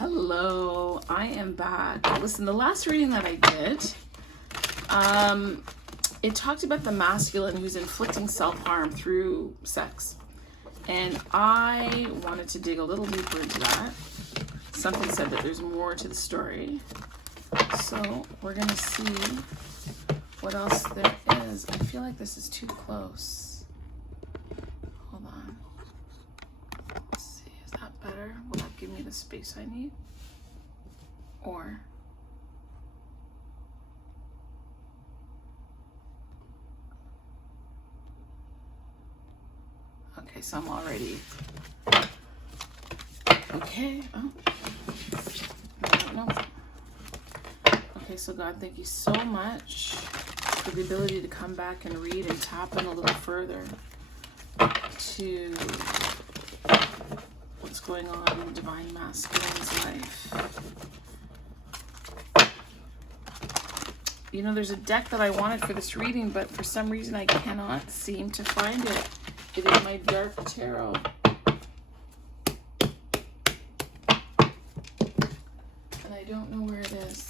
Hello, I am back. Listen, the last reading that I did, it talked about the masculine who's inflicting self-harm through sex. And I wanted to dig a little deeper into that. Something said that there's more to the story. So we're going to see what else there is. I feel like this is too close. Hold on. Let's see, is that better? Will that give me the space I need? Or... okay, so I'm already... okay. Oh. No. Okay, so God, thank you so much for the ability to come back and read and tap in a little further to what's going on in Divine Masculine's life. You know, there's a deck that I wanted for this reading, but for some reason I cannot seem to find it. It is my Dark Tarot. And I don't know where it is.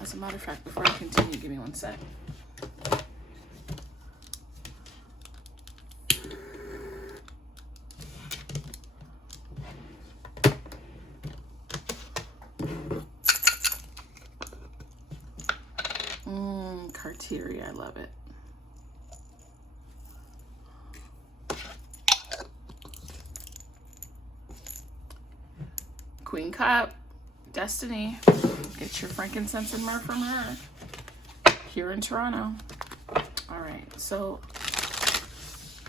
As a matter of fact, before I continue, give me one sec. Cartier, I love it. Queen Cup, Destiny. Get your frankincense and myrrh from her here in Toronto. All right, so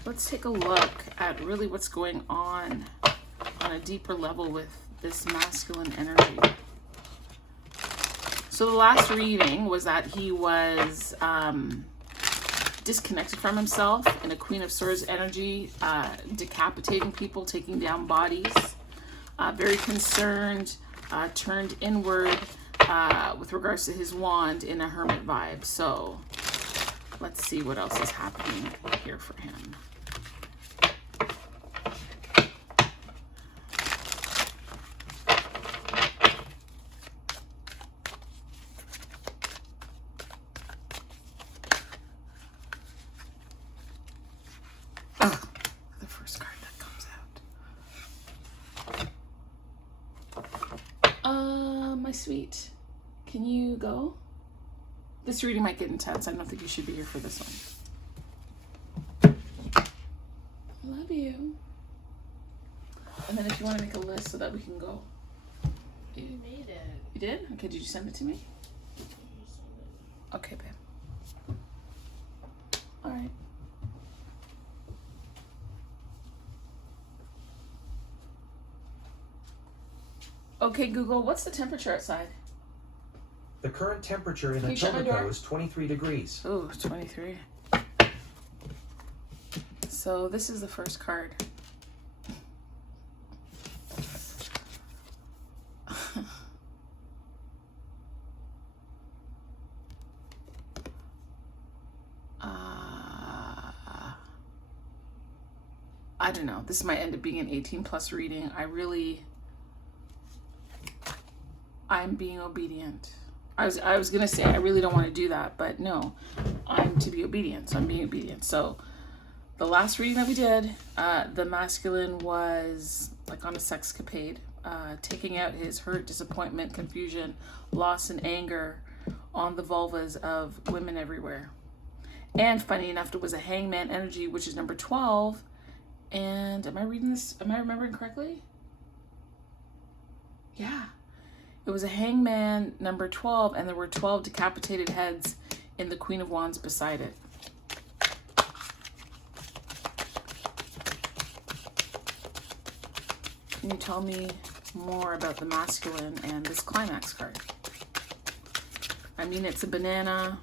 let's take a look at really what's going on a deeper level with this masculine energy. So the last reading was that he was disconnected from himself in a Queen of Swords energy, decapitating people, taking down bodies, very concerned, turned inward with regards to his wand in a hermit vibe. So let's see what else is happening here for him. My sweet, can you go? This reading might get intense. I don't think you should be here for this one. Love you. And then if you want to make a list so that we can go. You made it. You did? Okay, did you send it to me? Okay, babe. All right. Okay, Google, what's the temperature outside? The current temperature in Can you shut my door? Etobicoke is 23 degrees. Oh, 23. So this is the first card. I don't know. This might end up being an 18 plus reading. I'm being obedient. I was gonna say I really don't want to do that, but no, I'm to be obedient, so I'm being obedient. So the last reading that we did, the masculine was like on a sexcapade, taking out his hurt, disappointment, confusion, loss, and anger on the vulvas of women everywhere. And funny enough, it was a hangman energy, which is number 12. And am I reading this? Am I remembering correctly? Yeah. It was a hangman number 12, and there were 12 decapitated heads in the Queen of Wands beside it. Can you tell me more about the masculine and this climax card? I mean, it's a banana.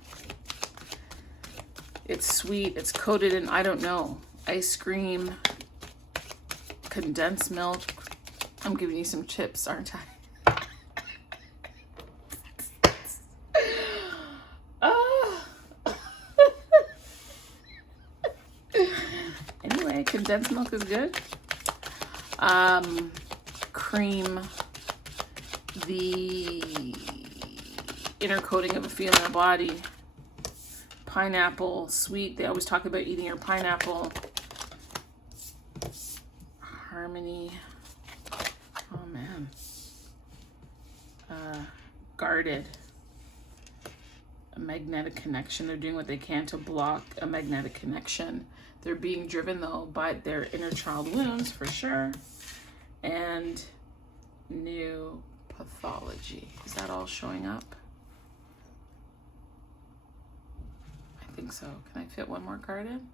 It's sweet. It's coated in, I don't know, ice cream, condensed milk. I'm giving you some chips, aren't I? Anyway, condensed milk is good. Cream, the inner coating of a female body. Pineapple, sweet. They always talk about eating your pineapple. Harmony. Oh man. Guarded. A magnetic connection. They're doing what they can to block a magnetic connection. They're being driven though by their inner child wounds for sure. And new pathology. Is that all showing up? I think so. Can I fit one more card in?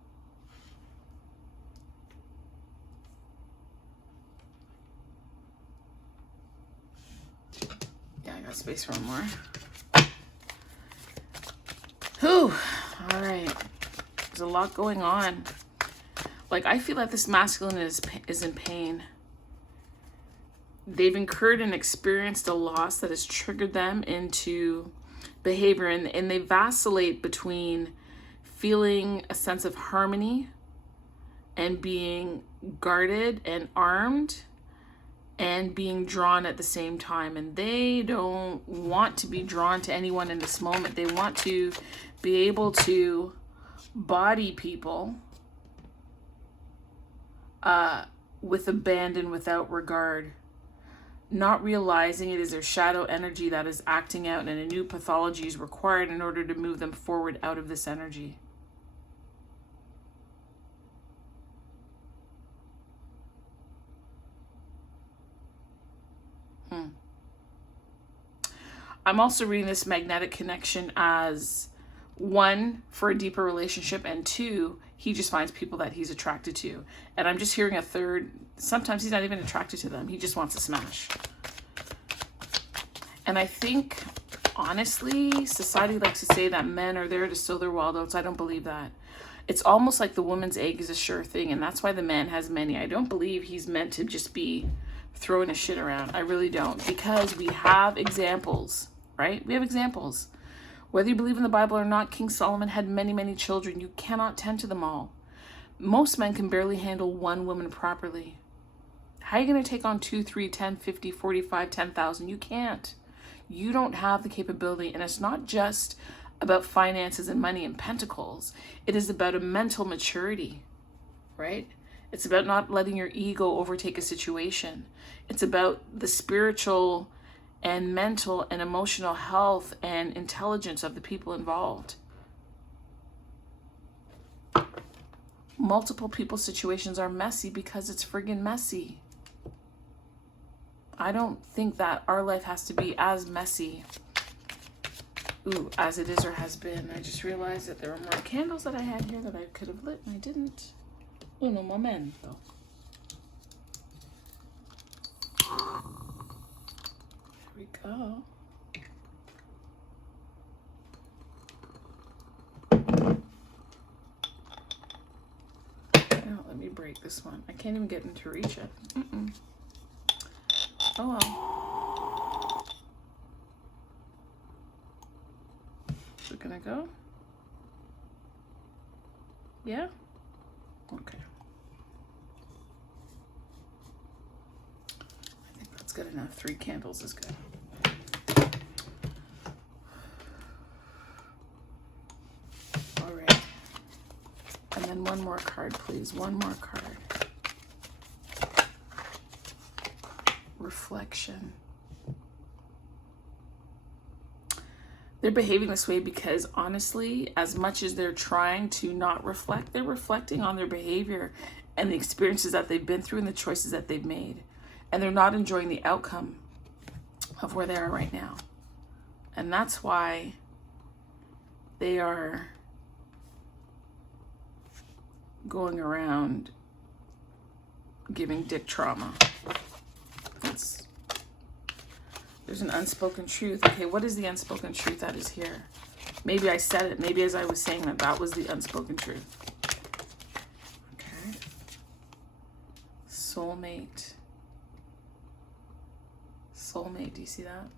Yeah, I got space for one more. Whew. All right. There's a lot going on. Like, I feel like this masculine is in pain. They've incurred and experienced a loss that has triggered them into behavior, and they vacillate between feeling a sense of harmony and being guarded and armed and being drawn at the same time. And they don't want to be drawn to anyone in this moment. They want to be able to body people with abandon, without regard, not realizing it is their shadow energy that is acting out, and a new pathology is required in order to move them forward out of this energy. I'm also reading this magnetic connection as one, for a deeper relationship, and two, he just finds people that he's attracted to. And I'm just hearing a third, sometimes he's not even attracted to them. He just wants to smash. And I think, honestly, society likes to say that men are there to sow their wild oats. I don't believe that. It's almost like the woman's egg is a sure thing, and that's why the man has many. I don't believe he's meant to just be throwing his shit around. I really don't. Because we have examples, right? We have examples. Whether you believe in the Bible or not, King Solomon had many, many children. You cannot tend to them all. Most men can barely handle one woman properly. How are you going to take on 2, 3, 10, 50, 45, 10,000? You can't. You don't have the capability. And it's not just about finances and money and pentacles. It is about a mental maturity, right? It's about not letting your ego overtake a situation. It's about the spiritual and mental and emotional health and intelligence of the people involved. Multiple people situations are messy because it's friggin' messy. I don't think that our life has to be as messy, as it is or has been. I just realized that there were more candles that I had here that I could have lit and I didn't. Uno momento. There we go. Now let me break this one. I can't even get him to reach it. Oh well. Is it gonna go? Yeah? Okay. I think that's good enough. 3 candles is good. All right. And then one more card, please. One more card. Reflection. They're behaving this way because, honestly, as much as they're trying to not reflect, they're reflecting on their behavior and the experiences that they've been through and the choices that they've made. And they're not enjoying the outcome of where they are right now. And that's why they are going around giving dick trauma. There's an unspoken truth. Okay, what is the unspoken truth that is here? Maybe I said it. Maybe as I was saying that was the unspoken truth. Okay. Soulmate. Soulmate, do you see that?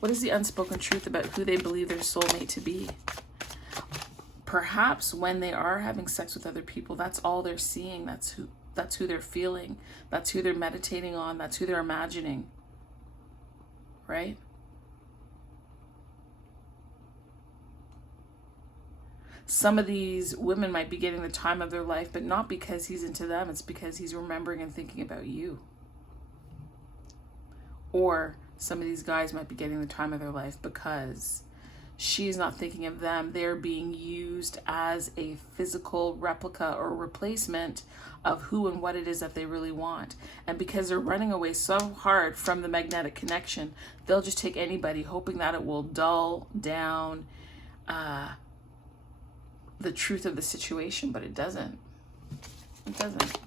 What is the unspoken truth about who they believe their soulmate to be? perhaps when they are having sex with other people, that's all they're seeing. That's who they're feeling. That's who they're meditating on. That's who they're imagining. Right? Some of these women might be getting the time of their life, but not because he's into them. It's because he's remembering and thinking about you. Or some of these guys might be getting the time of their life because she's not thinking of them. They're being used as a physical replica or replacement of who and what it is that they really want. And because they're running away so hard from the magnetic connection, they'll just take anybody, hoping that it will dull down the truth of the situation, but it doesn't. It doesn't.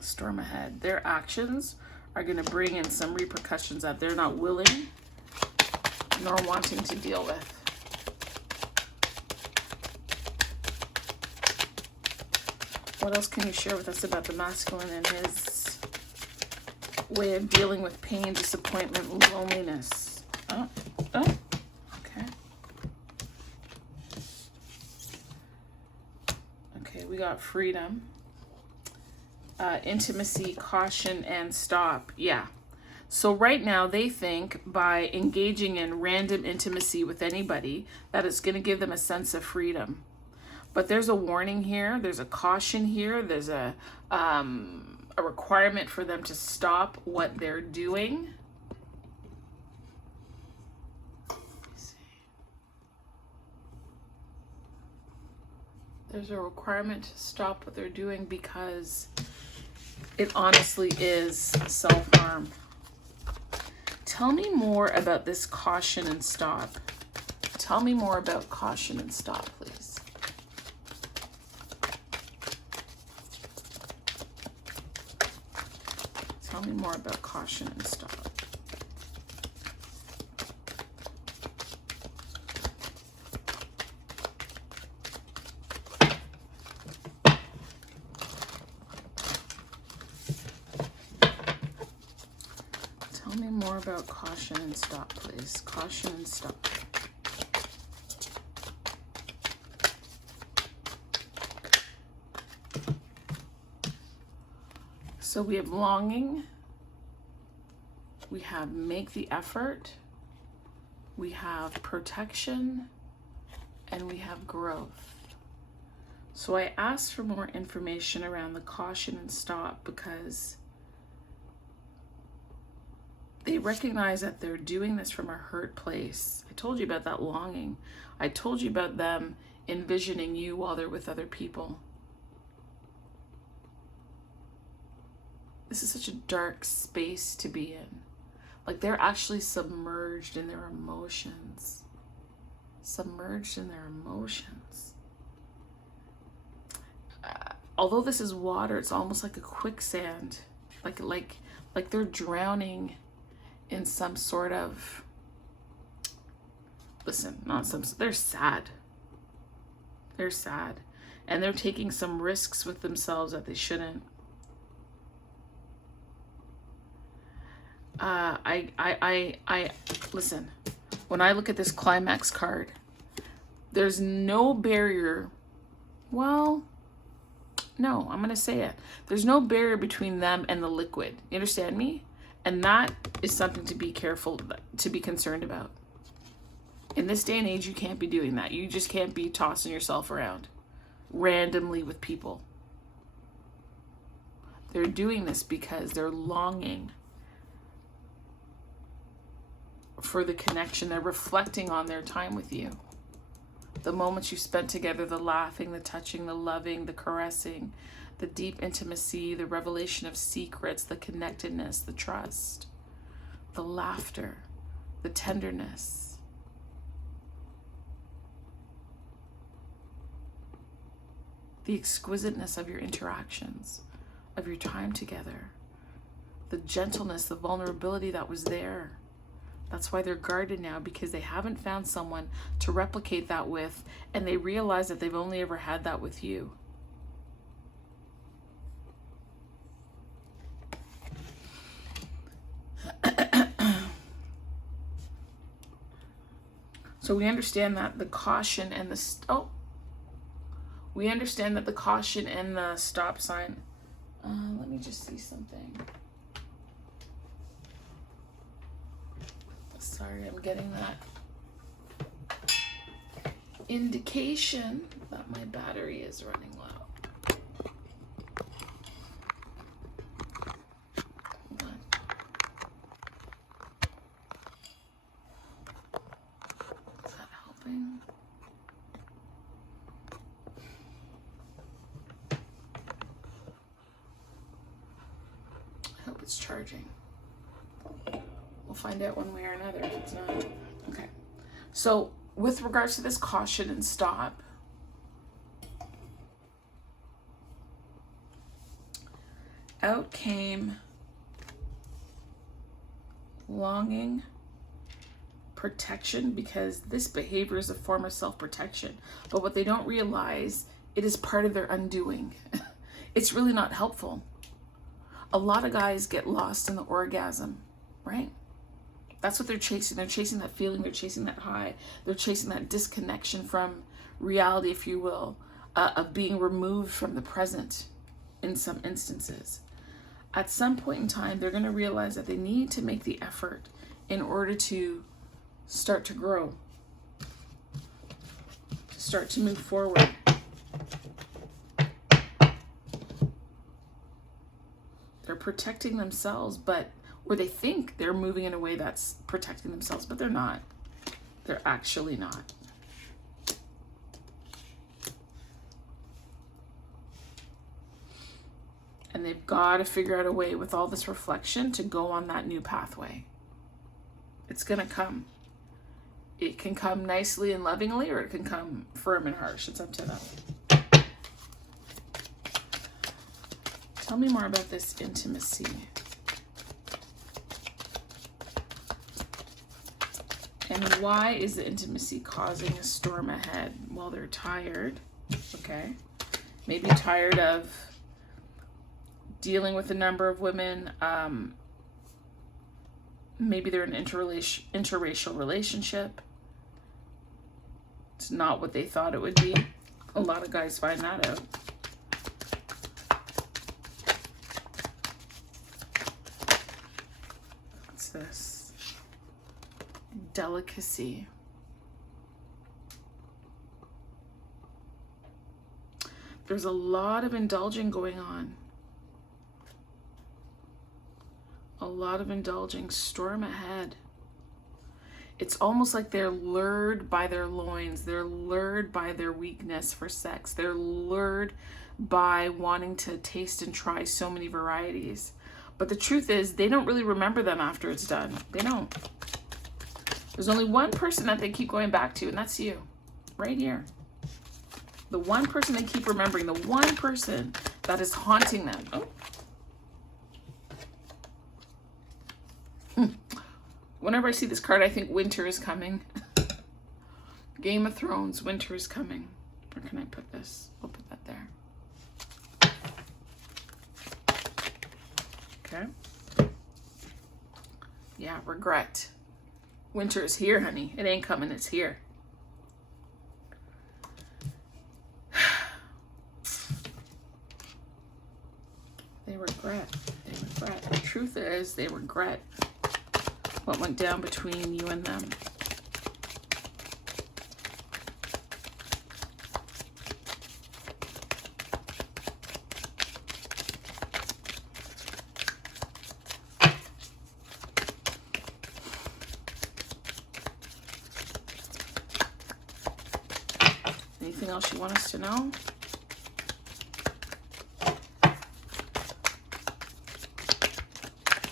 Storm ahead. Their actions are going to bring in some repercussions that they're not willing nor wanting to deal with. What else can you share with us about the masculine and his way of dealing with pain, disappointment, loneliness? Oh, okay. Okay, we got freedom, intimacy, caution, and stop. Yeah. So right now they think by engaging in random intimacy with anybody that it's going to give them a sense of freedom. But there's a warning here, there's a caution here, there's a requirement for them to stop what they're doing. There's a requirement to stop what they're doing because it honestly is self-harm. Tell me more about this caution and stop. Tell me more about caution and stop, please. Tell me more about caution and stop. Tell me more about caution and stop, please. Caution and stop. So we have longing, we have make the effort, we have protection, and we have growth. So I asked for more information around the caution and stop because they recognize that they're doing this from a hurt place. I told you about that longing. I told you about them envisioning you while they're with other people. This is such a dark space to be in. Like they're actually submerged in their emotions. Submerged in their emotions. Although this is water, it's almost like a quicksand. Like they're drowning in some sort of, they're sad. They're sad. And they're taking some risks with themselves that they shouldn't. Listen, when I look at this climax card, there's no barrier. Well, no, I'm going to say it. There's no barrier between them and the liquid. You understand me? And that is something to be careful, to be concerned about. In this day and age, you can't be doing that. You just can't be tossing yourself around randomly with people. They're doing this because they're longing for the connection. They're reflecting on their time with you. The moments you spent together, the laughing, the touching, the loving, the caressing, the deep intimacy, the revelation of secrets, the connectedness, the trust, the laughter, the tenderness. The exquisiteness of your interactions, of your time together, the gentleness, the vulnerability that was there. That's why they're guarded now, because they haven't found someone to replicate that with, and they realize that they've only ever had that with you. So we understand that the caution and the we understand that the caution and the stop sign. Let me just see something. Sorry, I'm getting that indication that my battery is running low. Hold on. Is that helping? I hope it's charging. We'll find out one way or another if it's not. Okay. So with regards to this caution and stop, out came longing, protection, because this behavior is a form of self-protection. But what they don't realize, it is part of their undoing. It's really not helpful. A lot of guys get lost in the orgasm, right? That's what they're chasing. They're chasing that feeling. They're chasing that high. They're chasing that disconnection from reality, if you will, of being removed from the present in some instances. At some point in time, they're going to realize that they need to make the effort in order to start to grow, to start to move forward. They're protecting themselves, or they think they're moving in a way that's protecting themselves, but they're not. They're actually not. And they've got to figure out a way with all this reflection to go on that new pathway. It's going to come. It can come nicely and lovingly, or it can come firm and harsh. It's up to them. Tell me more about this intimacy. And why is the intimacy causing a storm ahead? Well, they're tired, okay? Maybe tired of dealing with a number of women. Maybe they're in an interracial relationship. It's not what they thought it would be. A lot of guys find that out. What's this? Delicacy. There's a lot of indulging going on. A lot of indulging. Storm ahead. It's almost like they're lured by their loins. They're lured by their weakness for sex. They're lured by wanting to taste and try so many varieties. But the truth is, they don't really remember them after it's done. They don't. There's only one person that they keep going back to, and that's you. Right here. The one person they keep remembering. The one person that is haunting them. Oh. Whenever I see this card, I think winter is coming. Game of Thrones, winter is coming. Where can I put this? I'll put that there. Okay. Yeah, regret. Winter is here, honey. It ain't coming, it's here. They regret. They regret. The truth is, they regret what went down between you and them. Anything else you want us to know?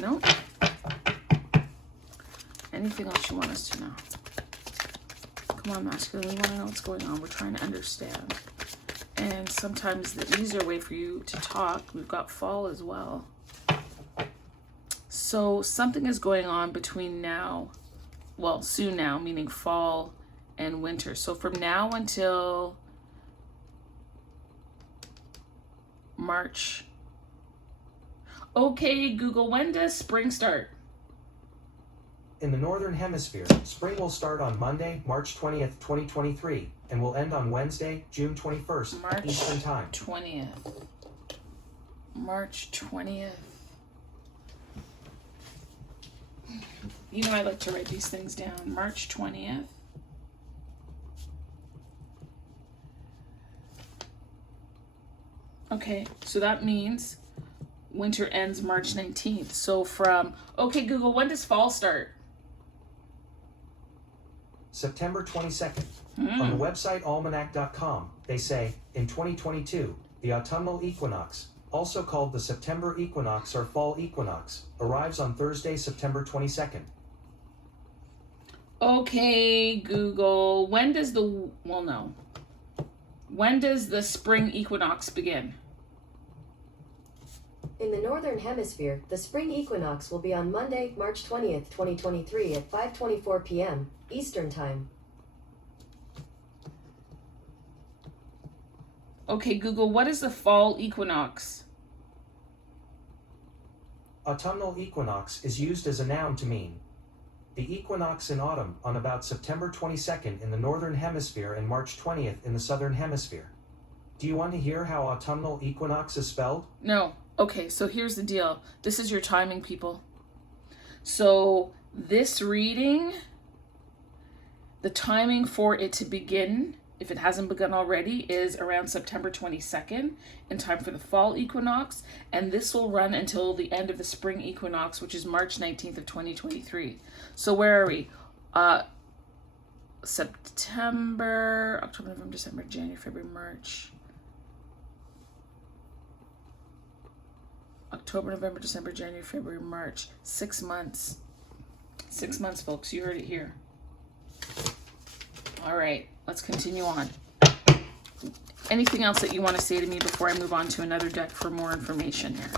No? Anything else you want us to know? Come on, Masculine, we want to know what's going on. We're trying to understand. And sometimes the easier way for you to talk, we've got fall as well. So something is going on between now, well, soon now, meaning fall and winter. So from now until March. Okay, Google, when does spring start? In the Northern Hemisphere, spring will start on Monday, March 20th, 2023, and will end on Wednesday, June 21st, Eastern Time. March 20th. You know I like to write these things down. March 20th. Okay, so that means winter ends March 19th. So from, okay, Google, when does fall start? September 22nd. On the website almanac.com, they say, in 2022, the autumnal equinox, also called the September equinox or fall equinox, arrives on Thursday, September 22nd. Okay, Google, when does the, well, no. When does the spring equinox begin? In the Northern Hemisphere, the spring equinox will be on Monday, March 20th, 2023 at 5:24 p.m. Eastern Time. Okay, Google, what is the fall equinox? Autumnal equinox is used as a noun to mean the equinox in autumn on about September 22nd in the Northern Hemisphere and March 20th in the Southern Hemisphere. Do you want to hear how autumnal equinox is spelled? No. Okay, so here's the deal. This is your timing, people. So this reading, the timing for it to begin, if it hasn't begun already, is around September 22nd in time for the fall equinox. And this will run until the end of the spring equinox, which is March 19th of 2023. So where are we? September, October, November, December, January, February, March. October, November, December, January, February, March. 6 months. 6 months, folks. You heard it here. All right, let's continue on. Anything else that you want to say to me before I move on to another deck for more information here?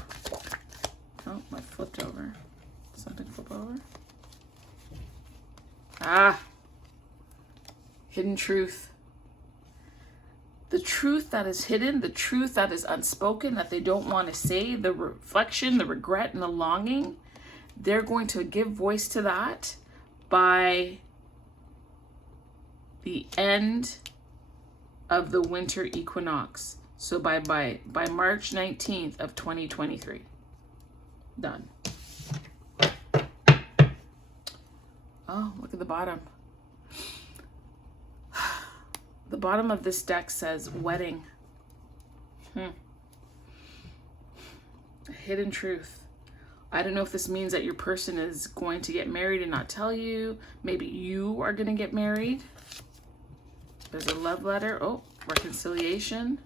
Oh, I flipped over. Something flip over? Ah, hidden truth. The truth that is hidden, the truth that is unspoken, that they don't want to say, the reflection, the regret, and the longing, they're going to give voice to that by the end of the winter equinox. So by March 19th of 2023. Done. Oh, look at the bottom. The bottom of this deck says wedding. A hidden truth. I don't know if this means that your person is going to get married and not tell you. Maybe you are going to get married. There's a love letter. Oh, reconciliation.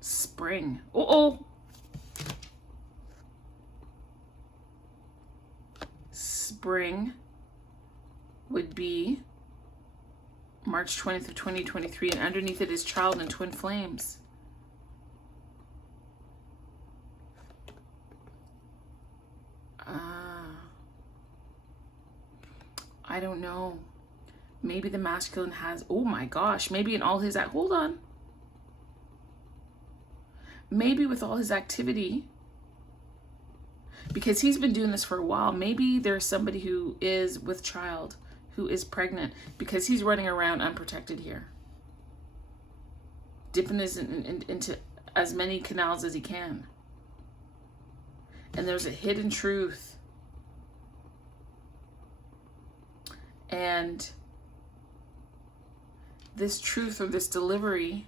Spring. Oh. Spring would be March 20th of 2023, and underneath it is child and twin flames. I don't know. Maybe the masculine has, oh my gosh, maybe in all his, hold on. Maybe with all his activity, because he's been doing this for a while, maybe there's somebody who is with child, who is pregnant, because he's running around unprotected here. Dipping his into as many canals as he can. And there's a hidden truth. And this truth or this delivery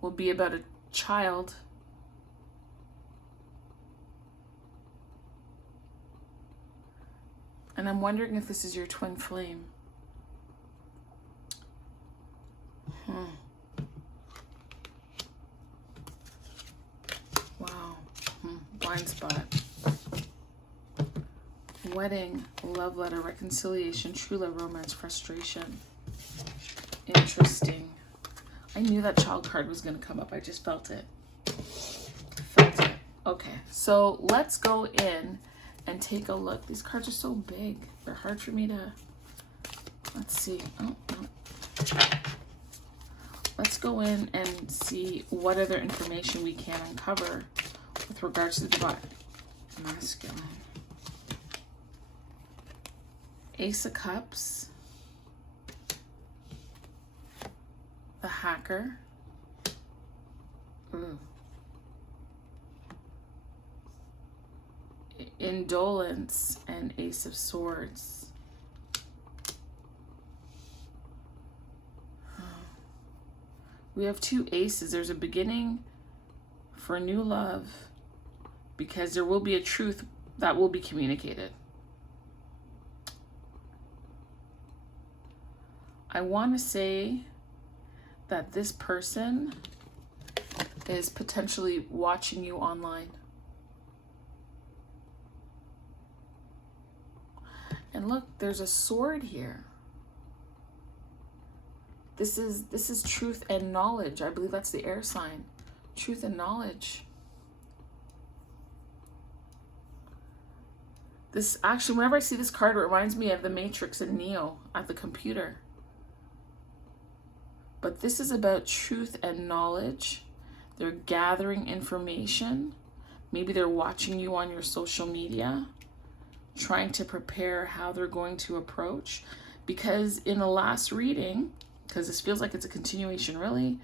will be about a child and I'm wondering if this is your twin flame. Wow. Blind spot. Wedding, love letter, reconciliation, true love, romance, frustration. Interesting. I knew that child card was going to come up. I just felt it. Okay, so let's go in and take a look. These cards are so big. They're hard for me to... Let's see. Oh, no. Let's go in and see what other information we can uncover with regards to the divine. masculine. Ace of Cups. The hacker. Ooh. Indolence and Ace of Swords. We have two aces. There's a beginning for new love because there will be a truth that will be communicated. I want to say that this person is potentially watching you online. And look, there's a sword here. This is truth and knowledge. I believe that's the air sign. Truth and knowledge. This actually, whenever I see this card, it reminds me of the Matrix and Neo at the computer. But this is about truth and knowledge. They're gathering information. Maybe they're watching you on your social media, trying to prepare how they're going to approach. Because in the last reading, because this feels like it's a continuation really,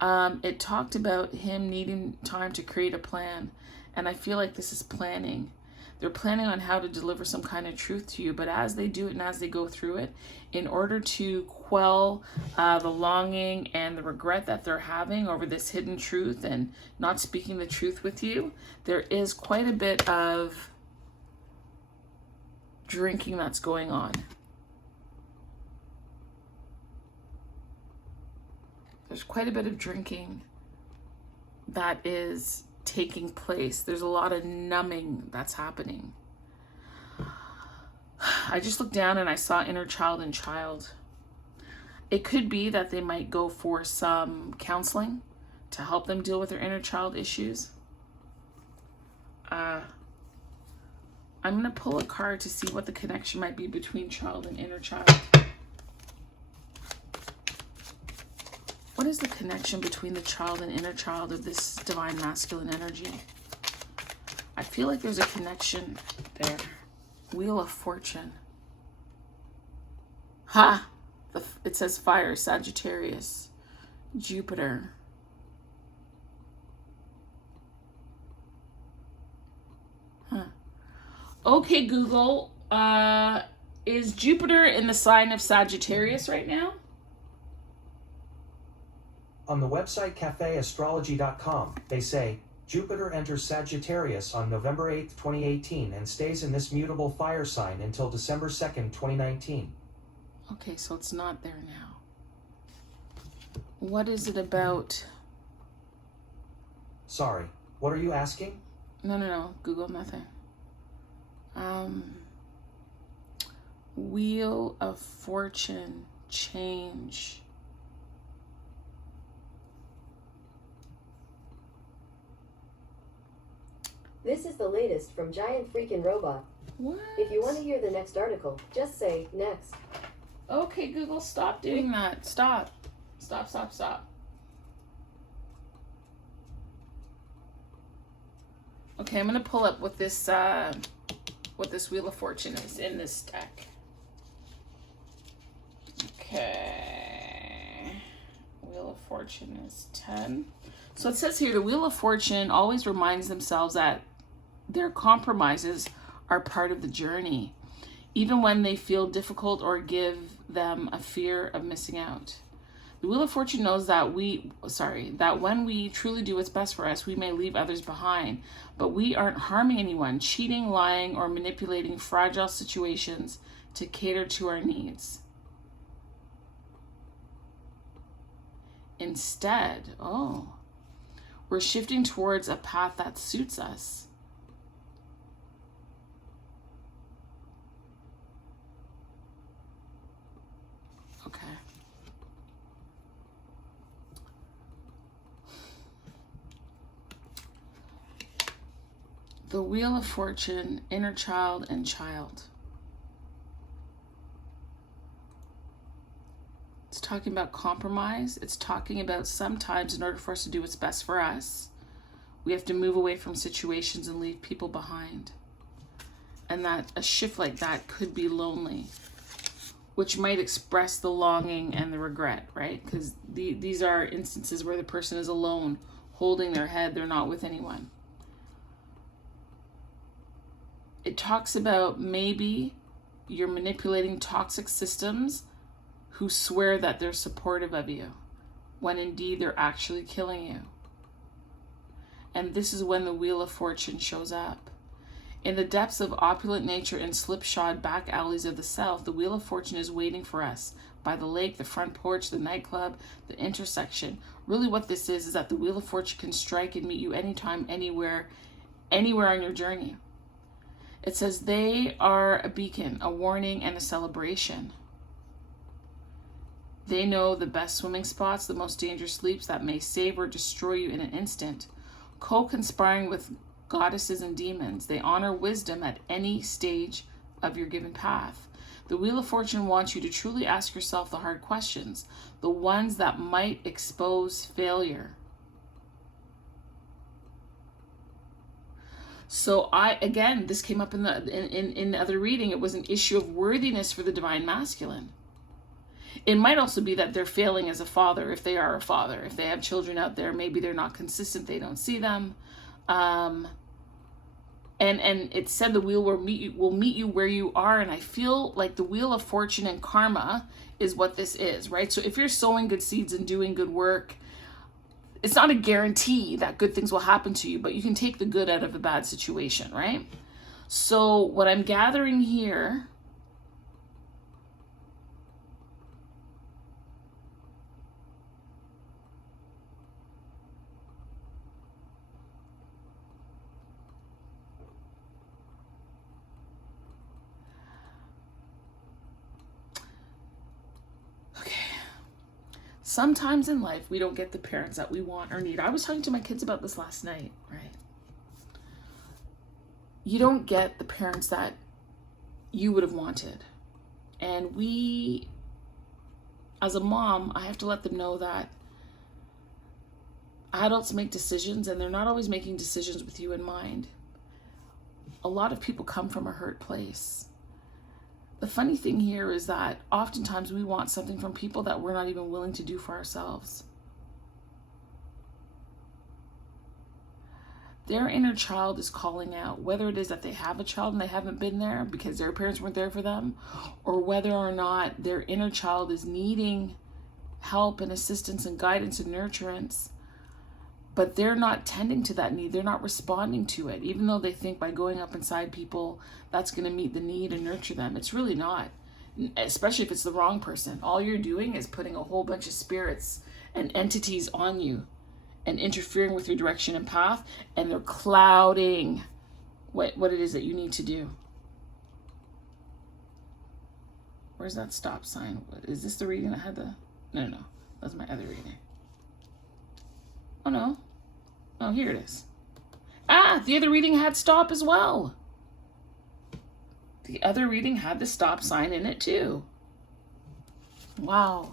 it talked about him needing time to create a plan. And I feel like this is planning. They're planning on how to deliver some kind of truth to you, but as they do it and as they go through it, in order to quell the longing and the regret that they're having over this hidden truth and not speaking the truth with you, there is quite a bit of drinking that's going on. There's quite a bit of drinking that is taking place. There's a lot of numbing that's happening. I just looked down and I saw inner child and child. It could be that they might go for some counseling to help them deal with their inner child issues. I'm going to pull a card to see what the connection might be between child and inner child. What is the connection between the child and inner child of this divine masculine energy? I feel like there's a connection there. Wheel of Fortune. Ha! It says fire, Sagittarius, Jupiter. Huh. Okay, Google. Is Jupiter in the sign of Sagittarius right now? On the website cafeastrology.com, they say, Jupiter enters Sagittarius on November 8, 2018 and stays in this mutable fire sign until December 2nd, 2019. Okay, so it's not there now. What is it about? Sorry, what are you asking? No. Google nothing. Wheel of Fortune, change. This is the latest from Giant Freakin' Robot. What? If you want to hear the next article, just say next. Okay, Google, stop doing that. Stop. Stop. Okay, I'm gonna pull up what this Wheel of Fortune is in this deck. Okay. Wheel of Fortune is 10. So it says here, the Wheel of Fortune always reminds themselves that their compromises are part of the journey, even when they feel difficult or give them a fear of missing out. The Wheel of Fortune knows that that when we truly do what's best for us, we may leave others behind, but we aren't harming anyone, cheating, lying, or manipulating fragile situations to cater to our needs. Instead, we're shifting towards a path that suits us. Okay. The Wheel of Fortune, inner child and child. It's talking about compromise. It's talking about sometimes in order for us to do what's best for us, We have to move away from situations and leave people behind. And that a shift like that could be lonely, which might express the longing and the regret, right? Because these are instances where the person is alone, holding their head, they're not with anyone. It talks about maybe you're manipulating toxic systems who swear that they're supportive of you, when indeed they're actually killing you. And this is when the Wheel of Fortune shows up. In the depths of opulent nature and slipshod back alleys of the South, the Wheel of Fortune is waiting for us by the lake, the front porch, the nightclub, the intersection. Really what this is that the Wheel of Fortune can strike and meet you anytime, anywhere on your journey. It says they are a beacon, a warning, and a celebration. They know the best swimming spots, the most dangerous leaps that may save or destroy you in an instant. Co-conspiring with goddesses and demons, they honor wisdom at any stage of your given path. The Wheel of Fortune wants you to truly ask yourself the hard questions, the ones that might expose failure. So again, this came up in the other reading. It was an issue of worthiness for the divine masculine. It might also be that they're failing as a father, if they are a father. If they have children out there, maybe they're not consistent, they don't see them. And it said the wheel will meet you where you are. And I feel like the Wheel of Fortune and karma is what this is, right? So if you're sowing good seeds and doing good work, it's not a guarantee that good things will happen to you, but you can take the good out of a bad situation, right? So what I'm gathering here sometimes in life, we don't get the parents that we want or need. I was talking to my kids about this last night, right? You don't get the parents that you would have wanted. And as a mom, I have to let them know that adults make decisions and they're not always making decisions with you in mind. A lot of people come from a hurt place. The funny thing here is that oftentimes we want something from people that we're not even willing to do for ourselves. Their inner child is calling out, whether it is that they have a child and they haven't been there because their parents weren't there for them, or whether or not their inner child is needing help and assistance and guidance and nurturance, but they're not tending to that need. They're not responding to it, even though they think by going up inside people, that's going to meet the need and nurture them. It's really not, especially if it's the wrong person. All you're doing is putting a whole bunch of spirits and entities on you and interfering with your direction and path, and they're clouding what it is that you need to do. Where's that stop sign? Is this the reading that had the... No. That's my other reading. Oh, no. Oh, here it is. The other reading had stop as well. The other reading had the stop sign in it too. Wow.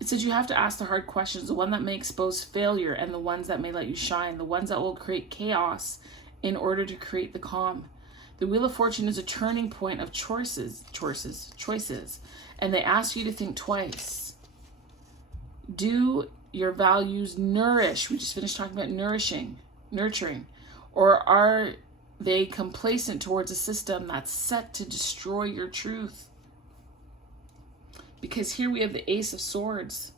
It says you have to ask the hard questions, the one that may expose failure and the ones that may let you shine, the ones that will create chaos in order to create the calm. The Wheel of Fortune is a turning point of choices, and they ask you to think twice. Do your values nourish? We just finished talking about nurturing. Or are they complacent towards a system that's set to destroy your truth? Because here we have the Ace of Swords.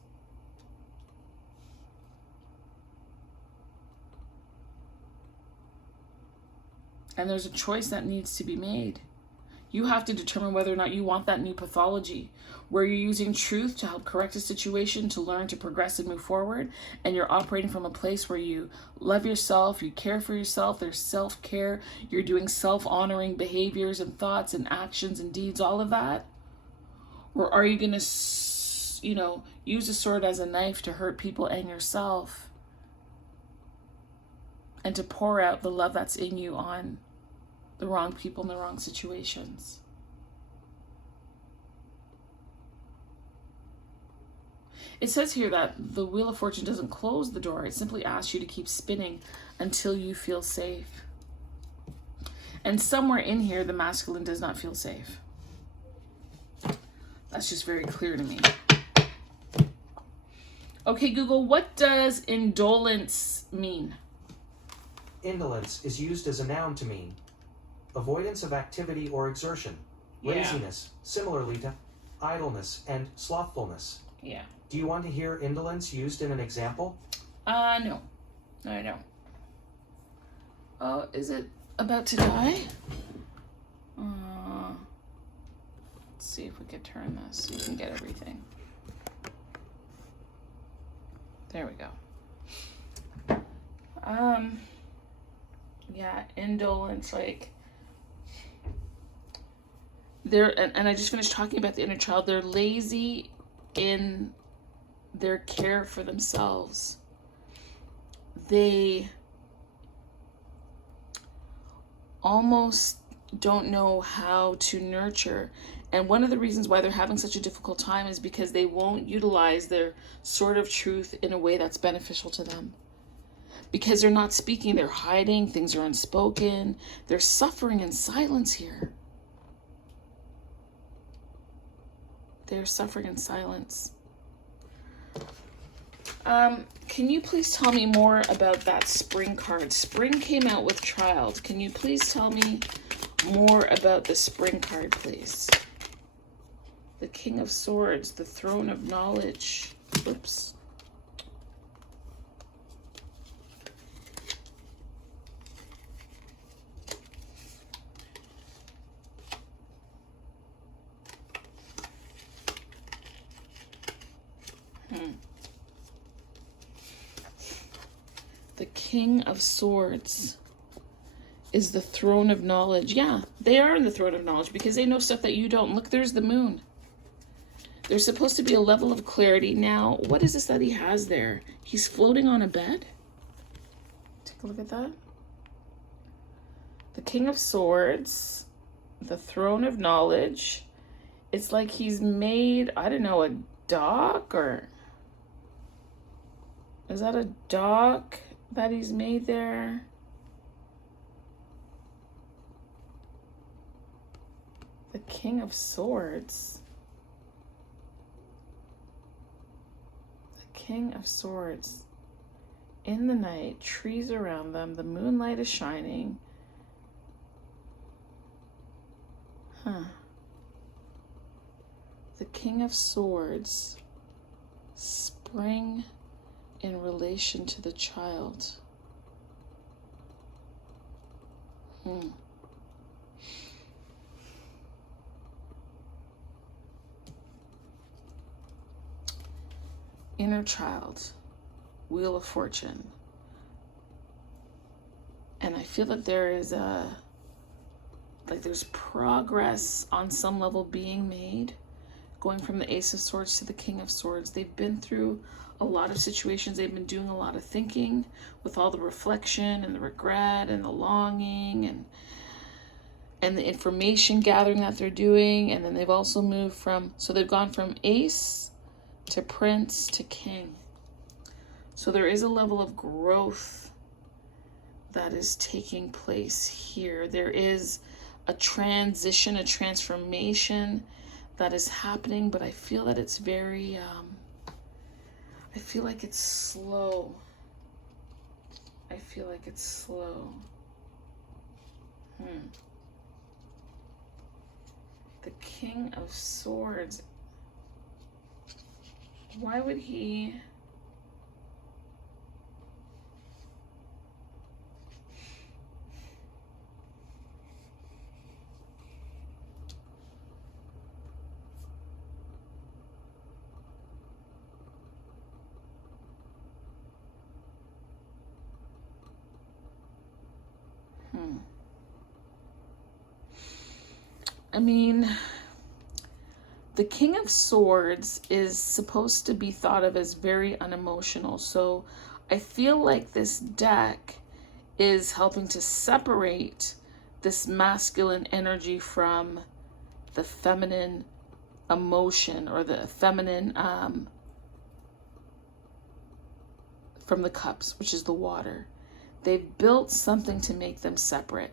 And there's a choice that needs to be made. You have to determine whether or not you want that new pathology, where you're using truth to help correct a situation, to learn, to progress and move forward, and you're operating from a place where you love yourself, you care for yourself, there's self-care, you're doing self-honoring behaviors and thoughts and actions and deeds, all of that. Or are you going to, use a sword as a knife to hurt people and yourself, and to pour out the love that's in you on the wrong people in the wrong situations? It says here that the Wheel of Fortune doesn't close the door. It simply asks you to keep spinning until you feel safe. And somewhere in here, the masculine does not feel safe. That's just very clear to me. Okay, Google, what does indolence mean? Indolence is used as a noun to mean avoidance of activity or exertion, laziness, similarly to idleness and slothfulness. Yeah. Do you want to hear indolence used in an example? No. No, I don't. Oh, is it about to die? Let's see if we can turn this so you can get everything. There we go. Yeah, indolence, like they're, and I just finished talking about the inner child. They're lazy in their care for themselves. They almost don't know how to nurture. And one of the reasons why they're having such a difficult time is because they won't utilize their sword of truth in a way that's beneficial to them. Because they're not speaking, they're hiding, things are unspoken, they're suffering in silence here. They're suffering in silence. Can you please tell me more about that spring card? Spring came out with child. Can you please tell me more about the spring card, please? The King of Swords, the Throne of Knowledge. Oops. The King of Swords is the Throne of Knowledge. Yeah, they are in the Throne of Knowledge because they know stuff that you don't. Look, there's the moon. There's supposed to be a level of clarity. Now, what is this that he has there? He's floating on a bed. Take a look at that. The King of Swords, the Throne of Knowledge. It's like he's made, I don't know, a dock, or is that a dock that he's made there? The King of Swords. The King of Swords. In the night, trees around them, the moonlight is shining. The King of Swords. Spring in relation to the child. Inner child, Wheel of Fortune. And I feel that there is there's progress on some level being made, going from the Ace of Swords to the King of Swords. They've been through a lot of situations. They've been doing a lot of thinking with all the reflection and the regret and the longing and the information gathering that they're doing. And then they've also moved so they've gone from Ace to Prince to King. So there is a level of growth that is taking place here. There is a transition, a transformation that is happening, but I feel that it's very, I feel like it's slow. I feel like it's slow. The King of Swords. Why would he... I mean, the King of Swords is supposed to be thought of as very unemotional. So I feel like this deck is helping to separate this masculine energy from the feminine emotion, or the feminine from the cups, which is the water. They've built something to make them separate.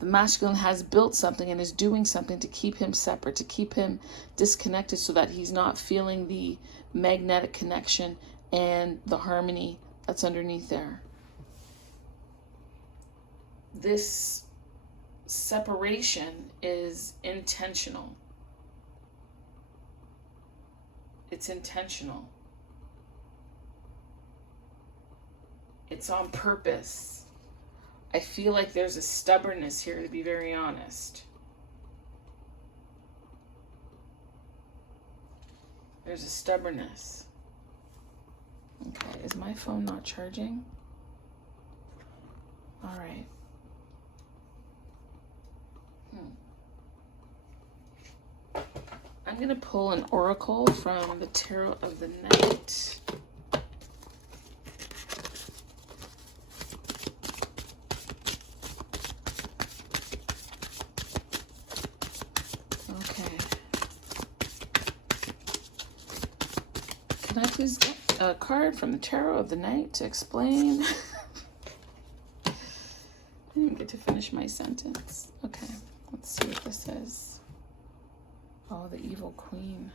The masculine has built something and is doing something to keep him separate, to keep him disconnected so that he's not feeling the magnetic connection and the harmony that's underneath there. This separation is intentional. It's intentional. It's on purpose. I feel like there's a stubbornness here, to be very honest. There's a stubbornness. Okay, is my phone not charging? All right. I'm going to pull an oracle from the Tarot of the Night. Okay. Can I please get a card from the Tarot of the Night to explain? I didn't even get to finish my sentence. Okay, let's see what this is. Oh, the evil queen.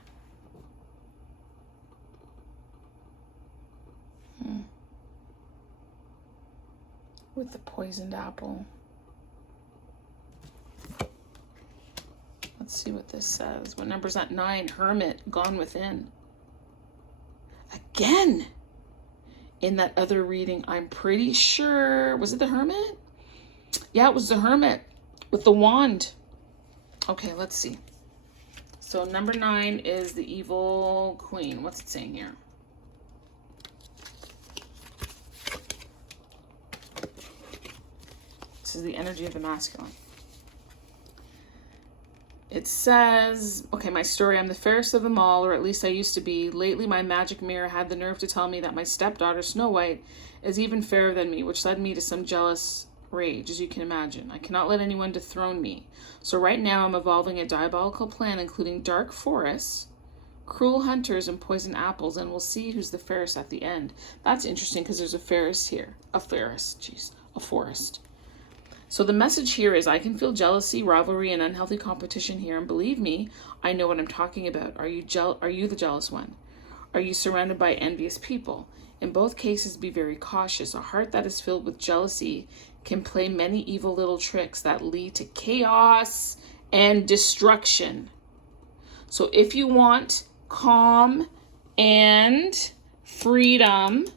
With the poisoned apple. Let's see what this says. What number's that? 9. Hermit, gone within. Again! In that other reading, I'm pretty sure, was it the Hermit? Yeah, it was the Hermit with the wand. Okay, let's see. So number 9 is the evil queen. What's it saying here? This is the energy of the masculine. It says, okay, my story, I'm the fairest of them all, or at least I used to be. Lately, my magic mirror had the nerve to tell me that my stepdaughter, Snow White, is even fairer than me, which led me to some jealous rage, as you can imagine. I cannot let anyone dethrone me. So right now I'm evolving a diabolical plan, including dark forests, cruel hunters, and poison apples, and we'll see who's the fairest at the end. That's interesting because there's a fairest here. A forest. So the message here is I can feel jealousy, rivalry, and unhealthy competition here, and believe me, I know what I'm talking about. Are you the jealous one? Are you surrounded by envious people? In both cases, be very cautious. A heart that is filled with jealousy can play many evil little tricks that lead to chaos and destruction. So if you want calm and freedom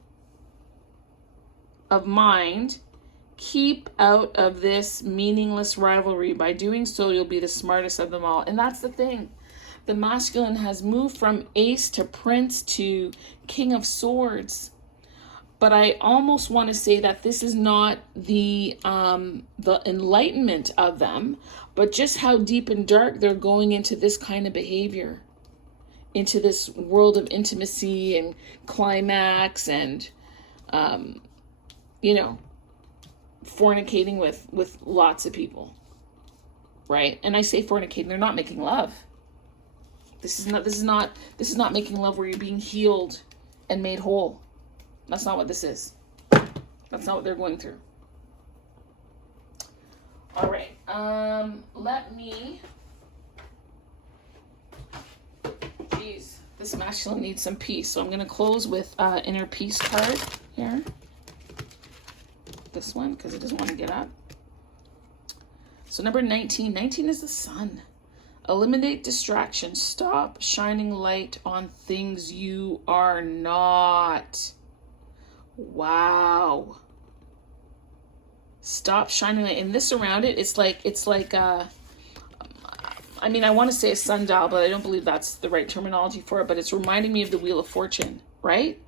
of mind, keep out of this meaningless rivalry. By doing so, you'll be the smartest of them all. And that's the thing. The masculine has moved from ace to prince to king of swords. But I almost want to say that this is not the enlightenment of them, but just how deep and dark they're going into this kind of behavior, into this world of intimacy and climax and, fornicating with lots of people, right? And I say fornicating, they're not making love. This is not making love where you're being healed and made whole. That's not what this is. That's not what they're going through. All right. Let me. Jeez, this masculine needs some peace. So I'm going to close with inner peace card here. This one, because it doesn't want to get up. So number 19. 19 is the sun. Eliminate distraction. Stop shining light on things you are not. Wow. Stop shining light. And this around it, it's like I mean, I want to say a sundial, but I don't believe that's the right terminology for it, but it's reminding me of the Wheel of Fortune, right?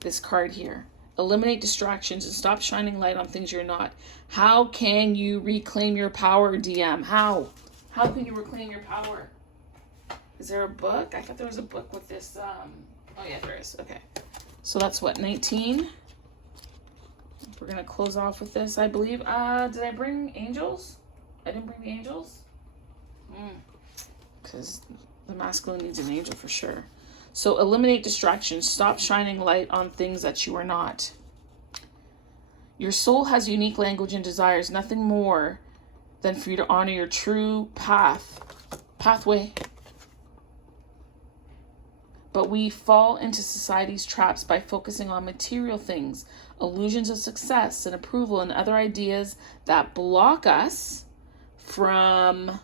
This card here. Eliminate distractions and stop shining light on things you're not. How can you reclaim your power, DM? How? How can you reclaim your power? Is there a book? I thought there was a book with this. Oh, yeah, there is. Okay. So that's what, 19? We're going to close off with this, I believe. Did I bring angels? I didn't bring the angels? Because the masculine needs an angel for sure. So eliminate distractions. Stop shining light on things that you are not. Your soul has unique language and desires, nothing more than for you to honor your true pathway. But we fall into society's traps by focusing on material things, illusions of success and approval, and other ideas that block us from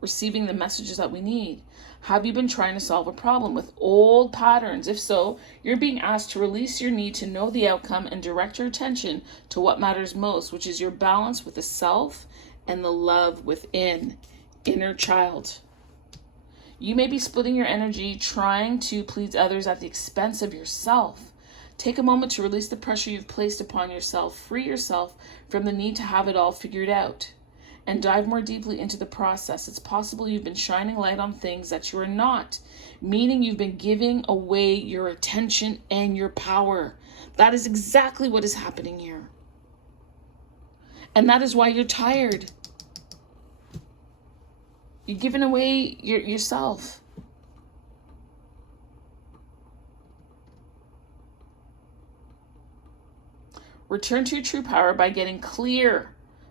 receiving the messages that we need. Have you been trying to solve a problem with old patterns? If so, you're being asked to release your need to know the outcome and direct your attention to what matters most, which is your balance with the self and the love within. Inner child. You may be splitting your energy trying to please others at the expense of yourself. Take a moment to release the pressure you've placed upon yourself. Free yourself from the need to have it all figured out. And dive more deeply into the process. It's possible you've been shining light on things that you are not, meaning you've been giving away your attention and your power. That is exactly what is happening here. And that is why you're tired. You're giving away yourself. Return to your true power by getting clear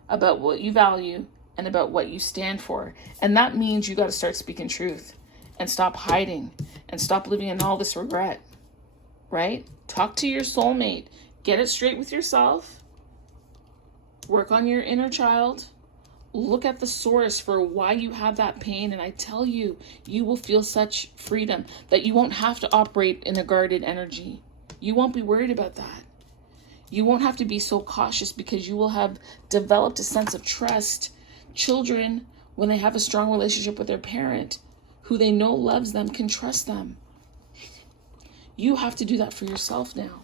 about what you value and about what you stand for. And that means you got to start speaking truth and stop hiding and stop living in all this regret, right? Talk to your soulmate. Get it straight with yourself. Work on your inner child. Look at the source for why you have that pain. And I tell you, you will feel such freedom that you won't have to operate in a guarded energy. You won't be worried about that. You won't have to be so cautious because you will have developed a sense of trust. Children, when they have a strong relationship with their parent, who they know loves them, can trust them. You have to do that for yourself now.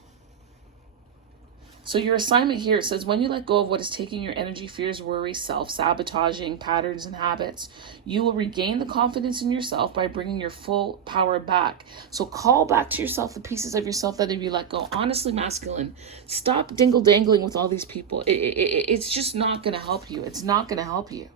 So your assignment here says, when you let go of what is taking your energy, fears, worries, self-sabotaging patterns and habits, you will regain the confidence in yourself by bringing your full power back. So call back to yourself the pieces of yourself that have you let go. Honestly, masculine, stop dingle-dangling with all these people. It's just not going to help you. It's not going to help you.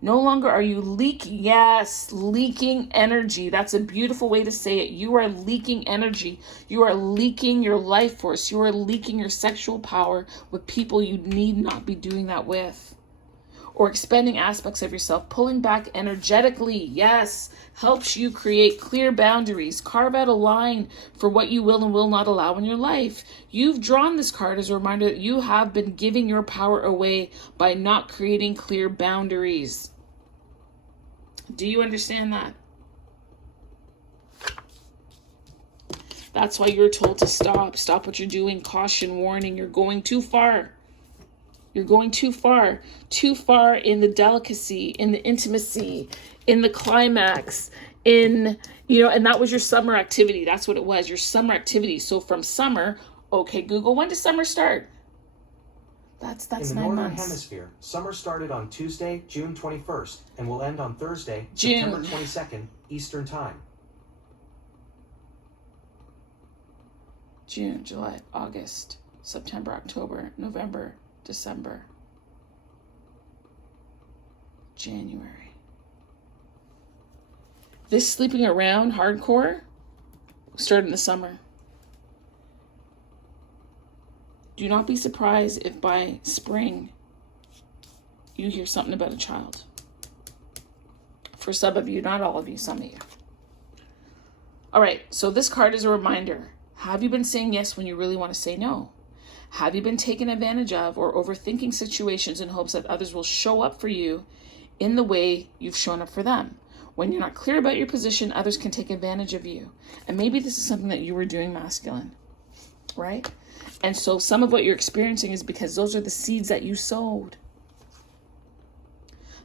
No longer are you leaking. Yes, leaking energy. That's a beautiful way to say it. You are leaking energy. You are leaking your life force. You are leaking your sexual power with people you need not be doing that with. Or expanding aspects of yourself. Pulling back energetically, yes, helps you create clear boundaries. Carve out a line for what you will and will not allow in your life. You've drawn this card as a reminder that you have been giving your power away by not creating clear boundaries. Do you understand that? That's why you're told to stop. Stop what you're doing. Caution, warning, you're going too far. You're going too far. Too far in the delicacy, in the intimacy, in the climax, and that was your summer activity. That's what it was, your summer activity. So from summer, okay, Google, when does summer start? That's 9 months. In the Northern Hemisphere, summer started on Tuesday, June 21st, and will end on Thursday, June. September 22nd, Eastern Time. June, July, August, September, October, November, December, January. This sleeping around hardcore started in the summer. Do not be surprised if by spring you hear something about a child. For some of you, not all of you, some of you. All right, so this card is a reminder. Have you been saying yes when you really want to say no? Have you been taken advantage of or overthinking situations in hopes that others will show up for you in the way you've shown up for them? When you're not clear about your position, others can take advantage of you. And maybe this is something that you were doing, masculine, right? And so some of what you're experiencing is because those are the seeds that you sowed.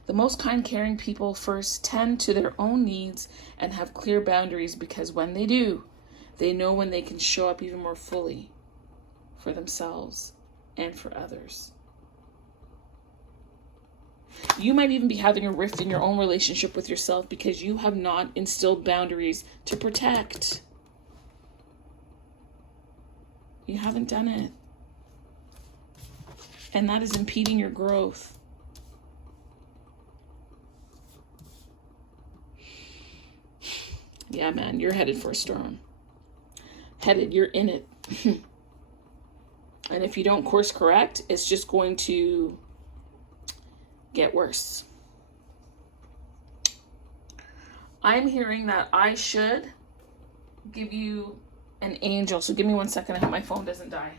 The most kind, caring people first tend to their own needs and have clear boundaries, because when they do, they know when they can show up even more fully for themselves and for others. You might even be having a rift in your own relationship with yourself because you have not instilled boundaries to protect. You haven't done it. And that is impeding your growth. Yeah, man, you're headed for a storm. You're in it. And if you don't course correct, it's just going to get worse. I'm hearing that I should give you an angel. So give me 1 second. I hope my phone doesn't die.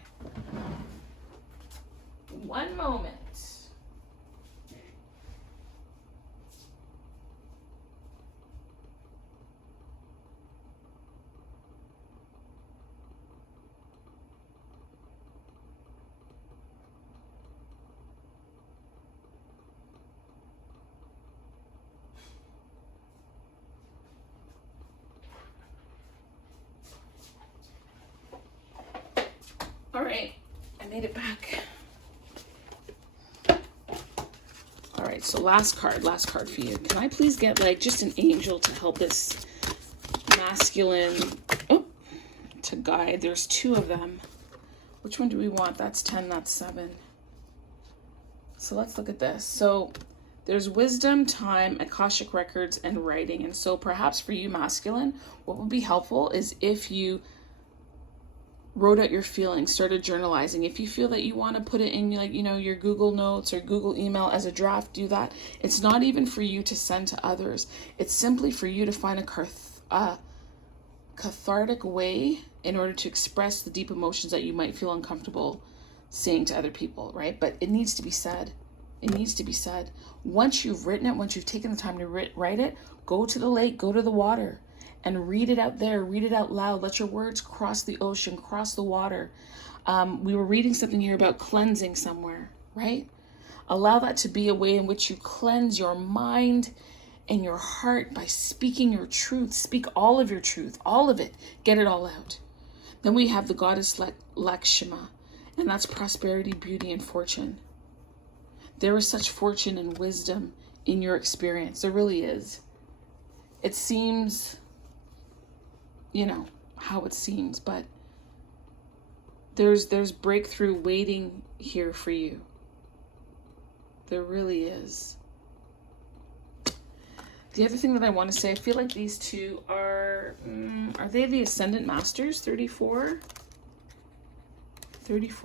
One moment. All right, I made it back. All right, so last card for you. Can I please get like just an angel to help this masculine, to guide? There's 2 of them. Which one do we want? That's 10, that's 7. So let's look at this. So there's wisdom, time, Akashic records, and writing. And so perhaps for you masculine, what would be helpful is if you wrote out your feelings, started journalizing. If you feel that you want to put it in, like, your Google Notes or Google email as a draft, do that. It's not even for you to send to others. It's simply for you to find a cathartic way in order to express the deep emotions that you might feel uncomfortable saying to other people, right? But it needs to be said. It needs to be said. Once you've written it, once you've taken the time to write it, go to the lake, go to the water, and read it out there, read it out loud. Let your words cross the ocean, cross the water. We were reading something here about cleansing somewhere, right? Allow that to be a way in which you cleanse your mind and your heart by speaking your truth. Speak all of your truth, all of it. Get it all out. Then we have the goddess Lakshmi, and that's prosperity, beauty, and fortune. There is such fortune and wisdom in your experience. There really is. It seems, how it seems, but there's breakthrough waiting here for you. There really is. The other thing that I want to say, I feel like these 2 are they the Ascendant Masters? 34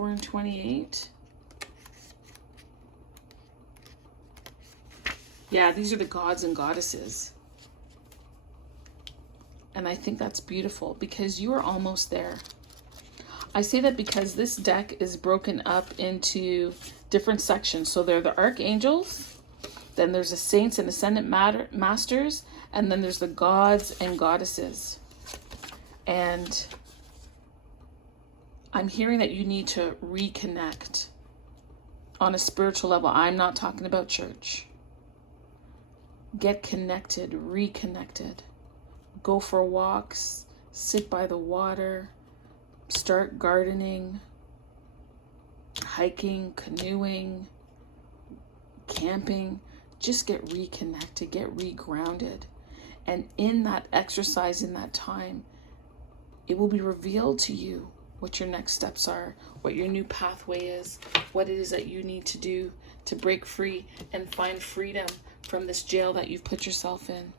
and 28. Yeah, these are the gods and goddesses. And I think that's beautiful because you are almost there. I say that because this deck is broken up into different sections. So there are the archangels, then there's the saints and ascendant masters, and then there's the gods and goddesses. And I'm hearing that you need to reconnect on a spiritual level. I'm not talking about church. Get connected, reconnected. Go for walks, sit by the water, start gardening, hiking, canoeing, camping. Just get reconnected, get regrounded. And in that exercise, in that time, it will be revealed to you what your next steps are, what your new pathway is, what it is that you need to do to break free and find freedom from this jail that you've put yourself in.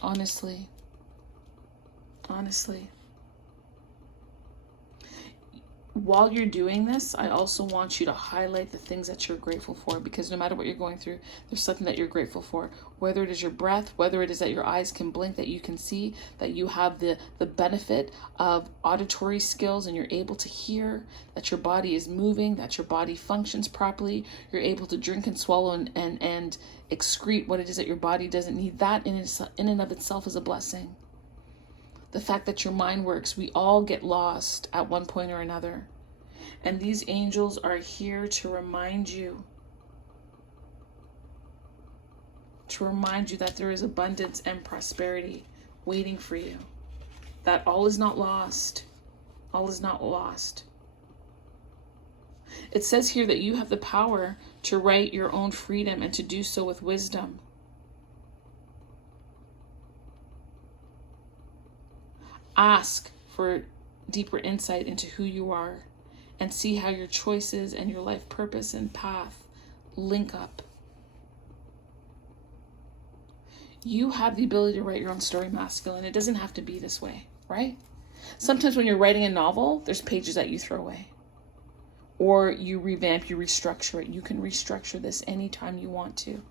Honestly. While you're doing this, I also want you to highlight the things that you're grateful for, because no matter what you're going through, there's something that you're grateful for. Whether it is your breath, whether it is that your eyes can blink, that you can see, that you have the benefit of auditory skills and you're able to hear, that your body is moving, that your body functions properly, you're able to drink and swallow and excrete what it is that your body doesn't need. That in and of itself is a blessing. The fact that your mind works, we all get lost at one point or another. And these angels are here to remind you that there is abundance and prosperity waiting for you. That all is not lost. All is not lost. It says here that you have the power to write your own freedom and to do so with wisdom. Ask for deeper insight into who you are and see how your choices and your life purpose and path link up. You have the ability to write your own story, masculine. It doesn't have to be this way, right? Sometimes when you're writing a novel, there's pages that you throw away. Or you revamp, you restructure it. You can restructure this anytime you want to.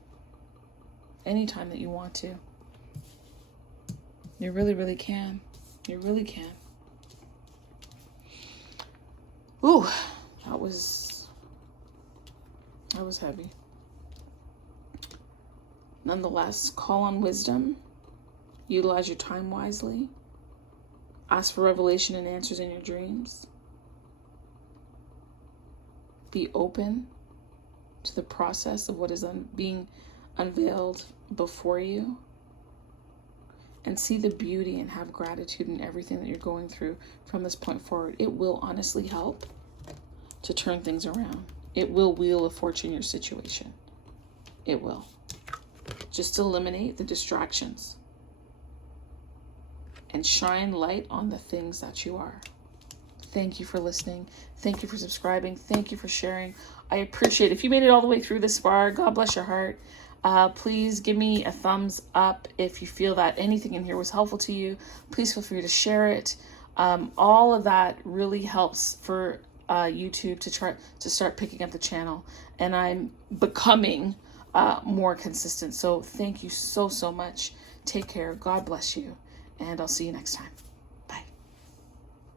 Anytime that you want to. You really, really can. You really can. Ooh, that was heavy. Nonetheless, call on wisdom. Utilize your time wisely. Ask for revelation and answers in your dreams. Be open to the process of what is being unveiled before you. And see the beauty and have gratitude in everything that you're going through from this point forward. It will honestly help to turn things around. It will wheel of fortune your situation. It will. Just eliminate the distractions and shine light on the things that you are. Thank you for listening. Thank you for subscribing. Thank you for sharing. I appreciate it. If you made it all the way through this far, God bless your heart. Please give me a thumbs up if you feel that anything in here was helpful to you. Please feel free to share it. All of that really helps for YouTube to start picking up the channel, and I'm becoming more consistent. So thank you so much. Take care. God bless you, and I'll see you next time.